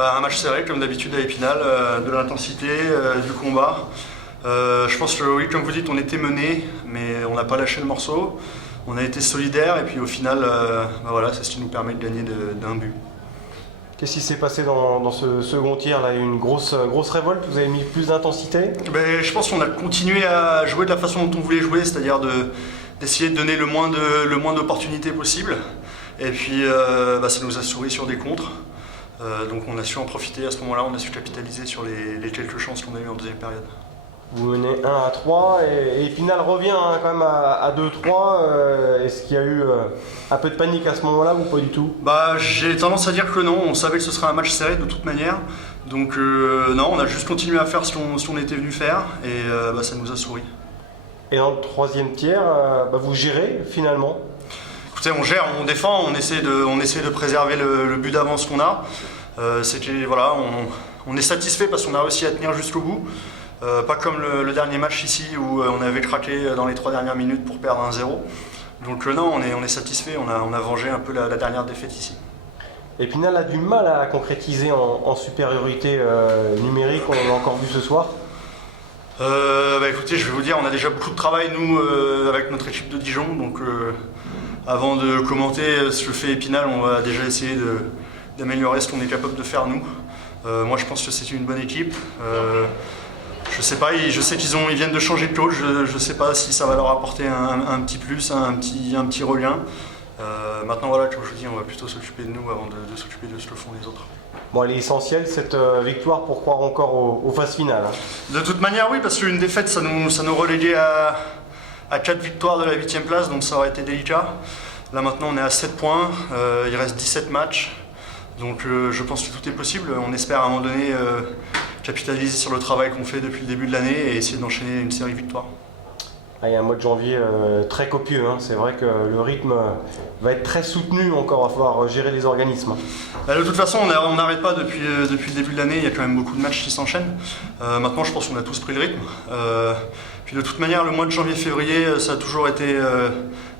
Un match serré comme d'habitude à Épinal, de l'intensité, du combat. Je pense que oui, comme vous dites, on était mené, mais on n'a pas lâché le morceau. On a été solidaire et puis au final, voilà, c'est ce qui nous permet de gagner d'un but. Qu'est-ce qui s'est passé dans ce second tiers là? Il y a eu une grosse révolte, vous avez mis plus d'intensité? Je pense qu'on a continué à jouer de la façon dont on voulait jouer, c'est-à-dire d'essayer de donner le moins d'opportunités possible. Et puis ça nous a souri sur des contres. Donc on a su en profiter à ce moment-là, on a su capitaliser sur les quelques chances qu'on a eues en deuxième période. Vous menez 1-3 et Épinal revient quand même à 2-3. Est-ce qu'il y a eu un peu de panique à ce moment-là ou pas du tout? J'ai tendance à dire que non, on savait que ce serait un match serré de toute manière. Donc non, on a juste continué à faire ce qu'on était venu faire et ça nous a souri. Et dans le troisième tiers, vous gérez finalement? Écoutez, on gère, on défend, on essaie de préserver le but d'avance qu'on a. C'est que voilà, on est satisfait parce qu'on a réussi à tenir jusqu'au bout. Pas comme le dernier match ici où on avait craqué dans les 3 dernières minutes pour perdre 1-0. Donc non, on est satisfait, on a vengé un peu la dernière défaite ici. Épinal a du mal à concrétiser en supériorité numérique, on l'a encore vu ce soir. Écoutez, je vais vous dire, on a déjà beaucoup de travail nous avec notre équipe de Dijon. Donc avant de commenter ce que fait Épinal, on va déjà essayer d'améliorer ce qu'on est capable de faire nous. Moi je pense que c'est une bonne équipe. Je sais pas, je sais qu'ils viennent de changer de coach, je ne sais pas si ça va leur apporter un petit plus, un petit regain. Maintenant voilà, comme je vous dis, on va plutôt s'occuper de nous avant de s'occuper de ce que font les autres. Bon, elle est essentielle cette victoire pour croire encore aux phases finales. De toute manière oui, parce qu'une défaite ça nous reléguait à 4 victoires de la 8e place, donc ça aurait été délicat. Là maintenant on est à 7 points, il reste 17 matchs. Donc je pense que tout est possible, on espère à un moment donné capitaliser sur le travail qu'on fait depuis le début de l'année et essayer d'enchaîner une série de victoires. Il y a un mois de janvier très copieux, hein. C'est vrai que le rythme va être très soutenu encore, il va falloir gérer les organismes. De toute façon, on n'arrête pas depuis le début de l'année, il y a quand même beaucoup de matchs qui s'enchaînent. Maintenant je pense qu'on a tous pris le rythme. Puis de toute manière, le mois de janvier-février, ça a toujours été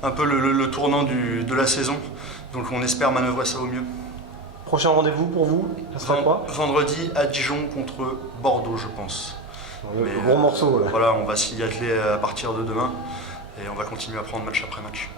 un peu le tournant de la saison. Donc on espère manœuvrer ça au mieux. Prochain rendez-vous pour vous, ça sera quoi? Vendredi à Dijon contre Bordeaux, je pense. Gros morceau là. Voilà, on va s'y atteler à partir de demain et on va continuer à prendre match après match.